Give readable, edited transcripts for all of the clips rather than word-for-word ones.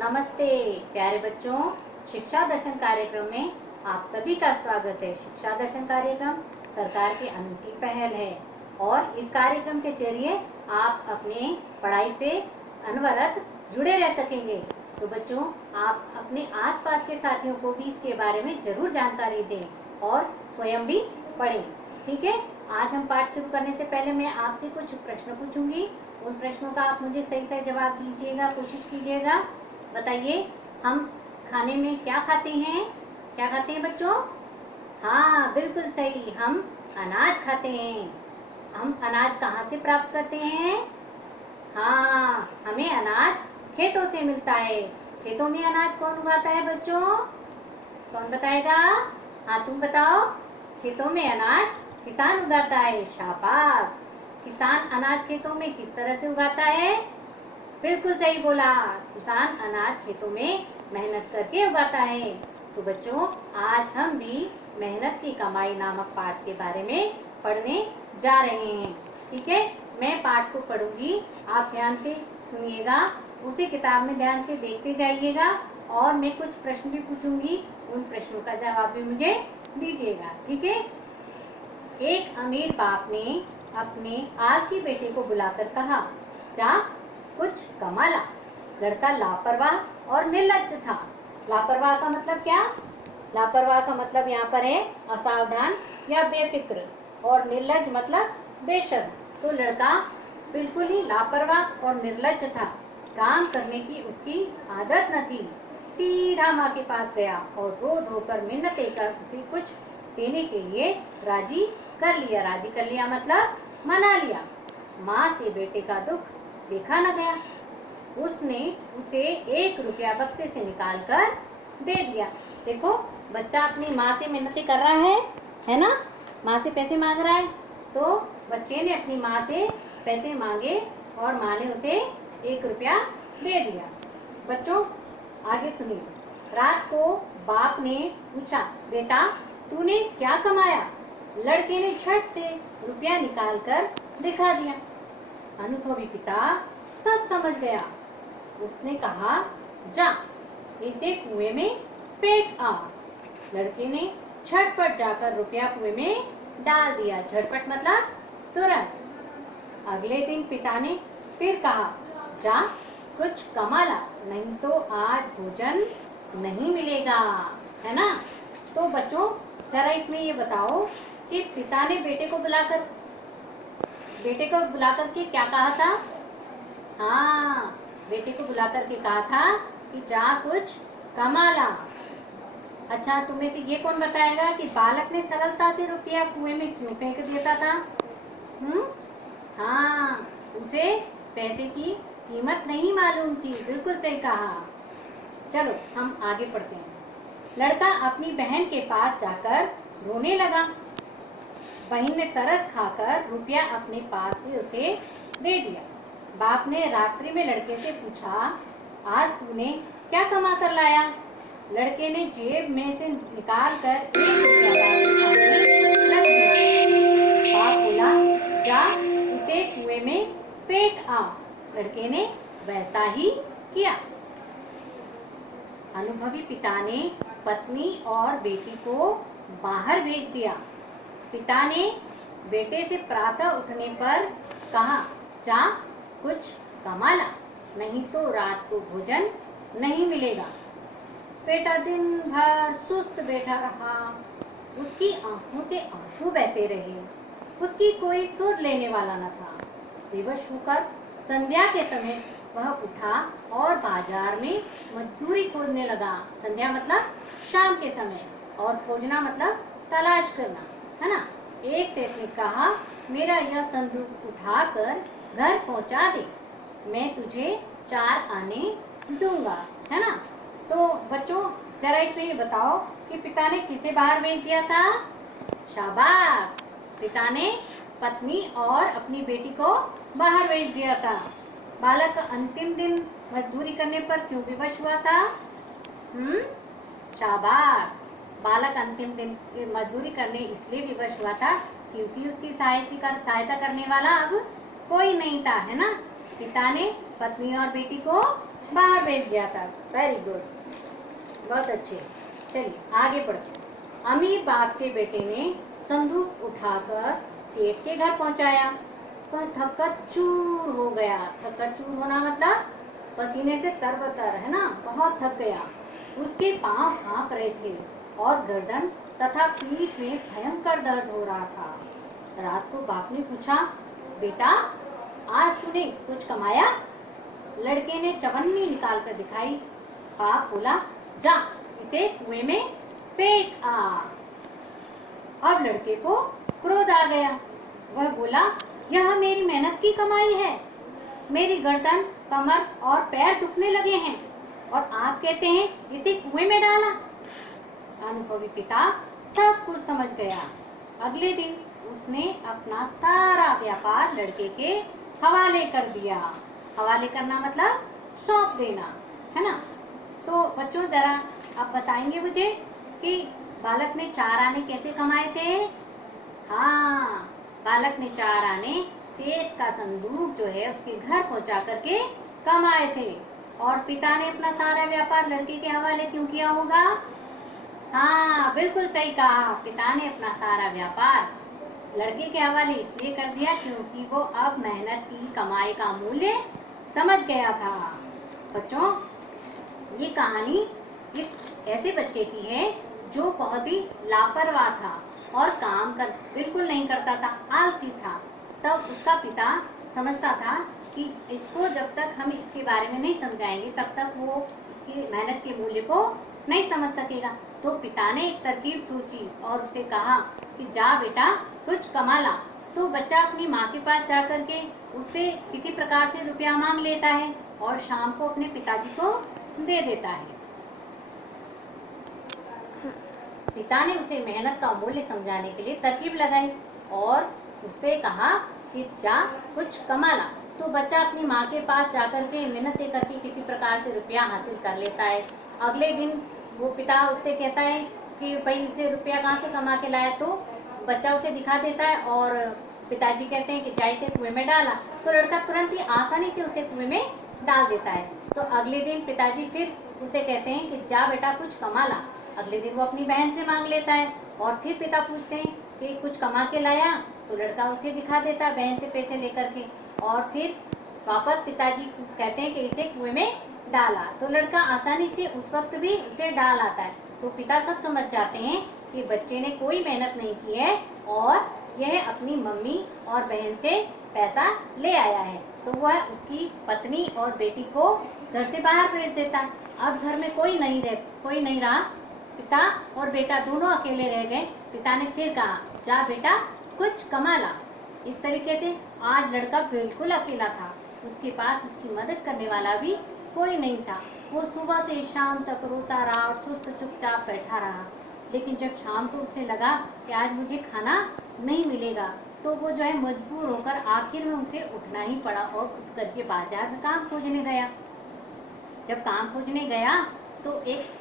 नमस्ते प्यारे बच्चों, शिक्षा दर्शन कार्यक्रम में आप सभी का स्वागत है। शिक्षा दर्शन कार्यक्रम सरकार की अनूठी पहल है और इस कार्यक्रम के जरिए आप अपने पढ़ाई से अनवरत जुड़े रह सकेंगे। तो बच्चों, आप अपने आसपास के साथियों को भी इसके बारे में जरूर जानकारी दें और स्वयं भी पढ़ें। ठीक है, आज हम पाठ शुरू करने से पहले मैं आपसे कुछ प्रश्न पूछूंगी। उन प्रश्नों का आप मुझे सही से जवाब दीजिएगा, कोशिश कीजिएगा। बताइए, हम खाने में क्या खाते हैं? क्या खाते हैं बच्चों? हाँ, बिल्कुल सही, हम अनाज खाते हैं। हम अनाज कहाँ से प्राप्त करते हैं? हाँ, हमें अनाज खेतों से मिलता है। खेतों में अनाज कौन उगाता है बच्चों? कौन बताएगा? हाँ, तुम बताओ। खेतों में अनाज किसान उगाता है। शाबाश। किसान अनाज खेतों में किस तरह से उगाता है? बिल्कुल सही बोला, किसान अनाज खेतों में मेहनत करके उगाता है। तो बच्चों, आज हम भी मेहनत की कमाई नामक पाठ के बारे में पढ़ने जा रहे हैं। ठीक है, मैं पाठ को पढ़ूंगी, आप ध्यान से सुनिएगा, उसी किताब में ध्यान से देखते जाइएगा और मैं कुछ प्रश्न भी पूछूंगी, उन प्रश्नों का जवाब भी मुझे दीजिएगा। ठीक है। एक अमीर बाप ने अपने आलसी बेटे को बुलाकर कहा, जा कुछ कमा ला। लड़का लापरवाह और निर्लज्ज था। लापरवाह का मतलब क्या? लापरवाह का मतलब यहाँ पर है असावधान या बेफिक्र, और निर्लज्ज मतलब बेशर्म। तो लड़का बिल्कुल ही लापरवाह और निर्लज्ज था। काम करने की उसकी आदत न थी। सीधा माँ के पास गया और रो धोकर मिन्नतें कर उसे कुछ देने के लिए राजी कर लिया। राजी कर लिया मतलब मना लिया। माँ से बेटे का दुख देखा न गया। उसने उसे 1 रुपया बक्से से निकाल कर दे दिया। देखो, बच्चा अपनी माँ से मिन्नतें कर रहा है ना, माँ से पैसे मांग रहा है। तो बच्चे ने अपनी माँ से पैसे मांगे और माँ ने उसे 1 रुपया दे दिया। बच्चों, आगे सुनिए। रात को बाप ने पूछा, बेटा तूने क्या कमाया? लड़के ने झट से रुपया निकाल कर दिखा दिया। अनुभवी पिता सब समझ गया। उसने कहा, जा इसे कुएं में फेंक आ। लड़के ने झटपट जाकर रुपया कुएं में डाल दिया। झटपट मतलब तुरंत। अगले दिन पिता ने फिर कहा, जा कुछ कमा ला, नहीं तो आज भोजन नहीं मिलेगा, है ना। तो बच्चों, जरा इसमें ये बताओ कि पिता ने बेटे को बुलाकर के क्या कहा था? हाँ, बेटे को बुलाकर के कहा था कि जा कुछ कमा ला। अच्छा, तुम्हें से ये कौन बताएगा कि बालक ने सरलता से रुपया कुएं में क्यों फेंक देता था? हाँ, उसे पैसे की कीमत नहीं मालूम थी। बिल्कुल सही कहा। चलो हम आगे पढ़ते हैं। लड़का अपनी बहन के पास जाकर रोने लगा। बहन ने तरस खाकर रुपया अपने पास से उसे दे दिया। बाप ने रात्रि में लड़के से पूछा, आज तूने क्या कमा कर लाया? लड़के ने जेब में से निकाल कर 1 रुपया बाप रख दिया। बाप बोला, जा इसे कुएं में फेंक आ। लड़के ने वैसा ही किया। अनुभवी पिता ने पत्नी और बेटी को बाहर भेज दिया। पिता ने बेटे से प्रातः उठने पर कहा, जा कुछ कमा ला, नहीं तो रात को भोजन नहीं मिलेगा। बेटा दिन भर सुस्त बैठा रहा। उसकी आंखों से आंसू बहते रहे। उसकी कोई सुध लेने वाला न था। बेबस होकर संध्या के समय वह उठा और बाजार में मजदूरी खोजने लगा। संध्या मतलब शाम के समय, और खोजना मतलब तलाश करना, है ना। एक सेठ ने कहा, मेरा यह संदूक उठाकर घर पहुंचा दे, मैं तुझे 4 आने दूंगा, है ना। तो बच्चों, जरा इसमें ये बताओ कि पिता ने किसे बाहर भेज दिया था? शाबाश, पिता ने पत्नी और अपनी बेटी को बाहर भेज दिया था। बालक अंतिम दिन मजदूरी करने पर क्यों विवश हुआ था? शाबाश, बालक अंतिम दिन मजदूरी करने इसलिए विवश हुआ था क्योंकि उसकी सहायता करने वाला अब कोई नहीं था, है ना। पिता ने पत्नी और बेटी को बाहर भेज दिया था। वेरी गुड, बहुत अच्छे। चलिए आगे बढ़ते। अमीर बाप के बेटे ने संदूक उठाकर सेठ के घर पहुंचाया। वह थककर चूर हो गया। थककर चूर होना मतलब पसीने से तरबतर, है ना, बहुत थक गया। उसके पांव कांप रहे थे और गर्दन तथा पीठ में भयंकर दर्द हो रहा था। रात को बाप ने पूछा, बेटा आज तूने कुछ कमाया? लड़के ने चवन्नी निकाल कर दिखाई। बाप बोला, जा इसे कुएं में फेंक आ। अब लड़के को क्रोध आ गया। वह बोला, यह मेरी मेहनत की कमाई है। मेरी गर्दन, कमर और पैर दुखने लगे हैं और आप कहते हैं इसे कुएं में डाला। अनुभवी पिता सब कुछ समझ गया। अगले दिन उसने अपना सारा व्यापार लड़के के हवाले कर दिया। हवाले करना मतलब सौंप देना, है ना। तो बच्चों जरा आप बताएंगे मुझे कि बालक ने 4 आने कैसे कमाए थे? हाँ, बालक ने 4 आने सेठ का संदूक जो है उसके घर पहुंचा करके कमाए थे। और पिता ने अपना सारा व्यापार लड़के के हवाले क्यों किया होगा? हाँ, बिल्कुल सही कहा। पिता ने अपना सारा व्यापार लड़के के हवाले इसलिए कर दिया क्योंकि वो अब मेहनत की कमाई का मूल्य समझ गया था। बच्चों, ये कहानी इस ऐसे बच्चे की है जो बहुत ही लापरवाह था और काम कर बिल्कुल नहीं करता था, आलसी था। तब उसका पिता समझता था कि इसको जब तक हम इसके बारे में नहीं समझाएंगे तब तक वो इसकी मेहनत के मूल्य को नहीं समझ सकेगा। तो पिता ने एक तरकीब सोची और उसे कहा कि जा बेटा कुछ कमा ला। तो बच्चा अपनी माँ के पास जा करके उससे किसी प्रकार से रुपया मांग लेता है और शाम को अपने पिताजी को दे देता है। पिता ने उसे मेहनत का मूल्य समझाने के लिए तरकीब लगाई और उससे कहा कि जा कुछ कमा ला। तो बच्चा अपनी माँ के पास जाकर के मेहनत करके किसी प्रकार से रुपया हासिल कर लेता है। अगले दिन वो पिता उससे कहता है कि भाई इसे रुपया कहाँ से कमा के लाया? तो बच्चा उसे दिखा देता है और पिताजी कहते हैं कि जा इसे कुएं में डाला। तो लड़का तुरंत ही आसानी से उसे कुएं में डाल देता है। तो अगले दिन पिताजी फिर उसे कहते हैं कि जा बेटा कुछ कमा ला। अगले दिन वो अपनी बहन से मांग लेता है और फिर पिता पूछते हैं कि कुछ कमा के लाया? तो लड़का उसे दिखा देता है बहन से पैसे लेकर के और फिर वापस पिताजी कहते हैं कि इसे कुएं में डाला। तो लड़का आसानी से उस वक्त भी उसे डाल आता है। तो पिता सब समझ जाते हैं कि बच्चे ने कोई मेहनत नहीं की है और यह अपनी मम्मी और बहन से पैसा ले आया है। तो वह उसकी पत्नी और बेटी को घर से बाहर भेज देता है। अब घर में कोई नहीं रहा। पिता और बेटा दोनों अकेले रह गए। पिता ने फिर कहा, जा बेटा कुछ कमा ला। इस तरीके से आज लड़का बिल्कुल अकेला था। उसके पास उसकी मदद करने वाला भी कोई नहीं था। वो सुबह से शाम तक रोता रहा और सुस्त चुपचाप बैठा रहा। लेकिन जब शाम को उसे लगा कि आज मुझे खाना नहीं मिलेगा तो वो जो है मजबूर होकर आखिर में उसे उठना ही पड़ा और उठ करके बाजार में काम खोजने गया। जब काम खोजने गया तो एक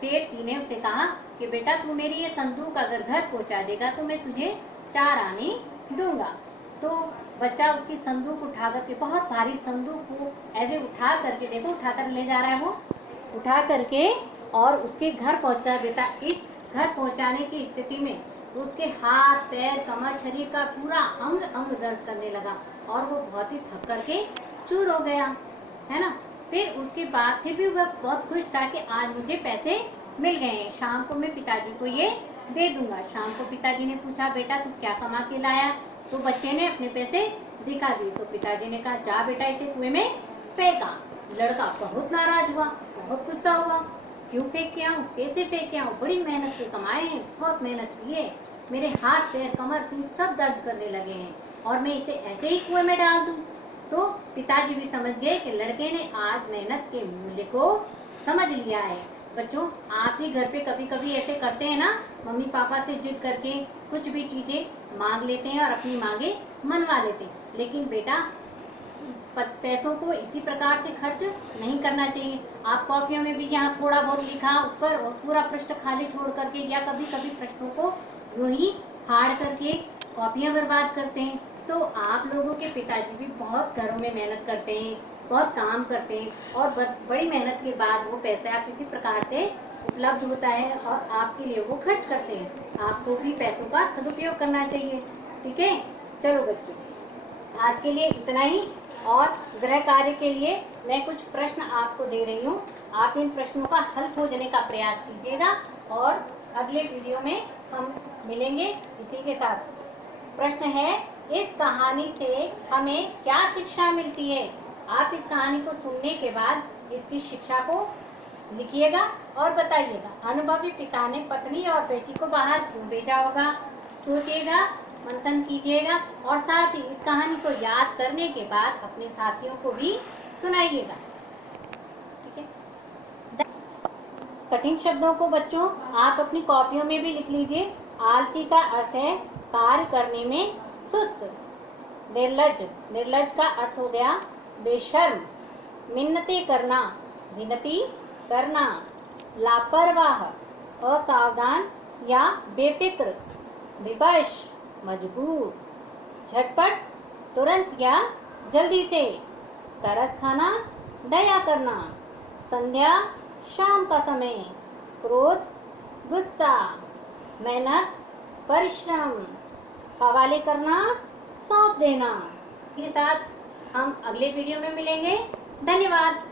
सेठ जी ने उसे कहा कि बेटा तू मेरी ये संदूक अगर घर पहुंचा देगा तो मैं तुझे 4 आने दूंगा। तो बच्चा उसकी संदूक उठा करके, बहुत भारी संदूक को ऐसे उठा करके, देखो उठा कर ले जा रहा है, वो उठा करके और उसके घर पहुंचा देता। इस घर पहुंचाने की स्थिति में उसके हाथ पैर कमर शरीर का पूरा अंग अंग दर्द करने लगा और वो बहुत ही थक करके चूर हो गया, है ना। फिर उसके बाद फिर भी वह बहुत खुश था कि आज मुझे पैसे मिल गए हैं, शाम को मैं पिताजी को ये दे दूंगा। शाम को पिताजी ने पूछा, बेटा तू क्या कमा के लाया? तो बच्चे ने अपने पैसे दिखा दिए। तो पिताजी ने कहा, जा बेटा इसे कुएं में फेंका। लड़का बहुत नाराज हुआ, बहुत गुस्सा हुआ। क्यों फेंक के आऊं, कैसे फेंक के आऊं? बड़ी मेहनत से कमाए हैं, बहुत मेहनत की है, मेरे हाथ पैर कमर पीठ सब दर्द करने लगे हैं और मैं इसे ऐसे ही कुएं में डाल दूं? तो पिताजी भी समझ गए कि लड़के ने आज मेहनत के मूल्य को समझ लिया है। बच्चों, आप भी घर पे कभी कभी ऐसे करते हैं ना, मम्मी पापा से जिद करके कुछ भी चीजें मांग लेते हैं और अपनी मांगे मनवा लेते हैं। लेकिन बेटा पैसों को इसी प्रकार से खर्च नहीं करना चाहिए। आप कॉपियों में भी यहाँ थोड़ा बहुत लिखा ऊपर और पूरा पृष्ठ खाली छोड़ करके या कभी कभी प्रश्नों को यूं ही फाड़ करके कॉपियाँ बर्बाद करते हैं। तो आप लोगों के पिताजी भी बहुत घरों में मेहनत करते हैं, बहुत काम करते हैं और बड़ी मेहनत के बाद वो पैसा किसी प्रकार से उपलब्ध होता है और आपके लिए वो खर्च करते हैं। आपको भी पैसों का सदुपयोग करना चाहिए। ठीक है, चलो बच्चों, आज के लिए इतना ही। और गृह कार्य के लिए मैं कुछ प्रश्न आपको दे रही हूँ। आप इन प्रश्नों का हल खोजने का प्रयास कीजिएगा और अगले वीडियो में हम मिलेंगे इसी के साथ। प्रश्न है, इस कहानी से हमें क्या शिक्षा मिलती है? आप इस कहानी को सुनने के बाद इसकी शिक्षा को लिखिएगा और बताइएगा। अनुभवी पिता ने पत्नी और बेटी को बाहर क्यों भेजा होगा? सोचिएगा, मंथन कीजिएगा और साथ ही इस कहानी को याद करने के बाद अपने साथियों को भी सुनाइएगा। ठीक है। कठिन शब्दों को बच्चों आप अपनी कॉपियों में भी लिख लीजिए। आलसी का अर्थ है कार्य करने में सुस्त। निर्लज, निर्लज का अर्थ हो गया बेशर्म। मिन्नतें करना, विनती करना। लापरवाह, असावधान या बेफिक्र। विवश, मजबूर। झटपट, तुरंत या जल्दी से। तरस खाना, दया करना। संध्या, शाम का समय। क्रोध, गुस्सा। मेहनत, परिश्रम। हवाले करना, सौंप देना। के साथ हम अगले वीडियो में मिलेंगे। धन्यवाद।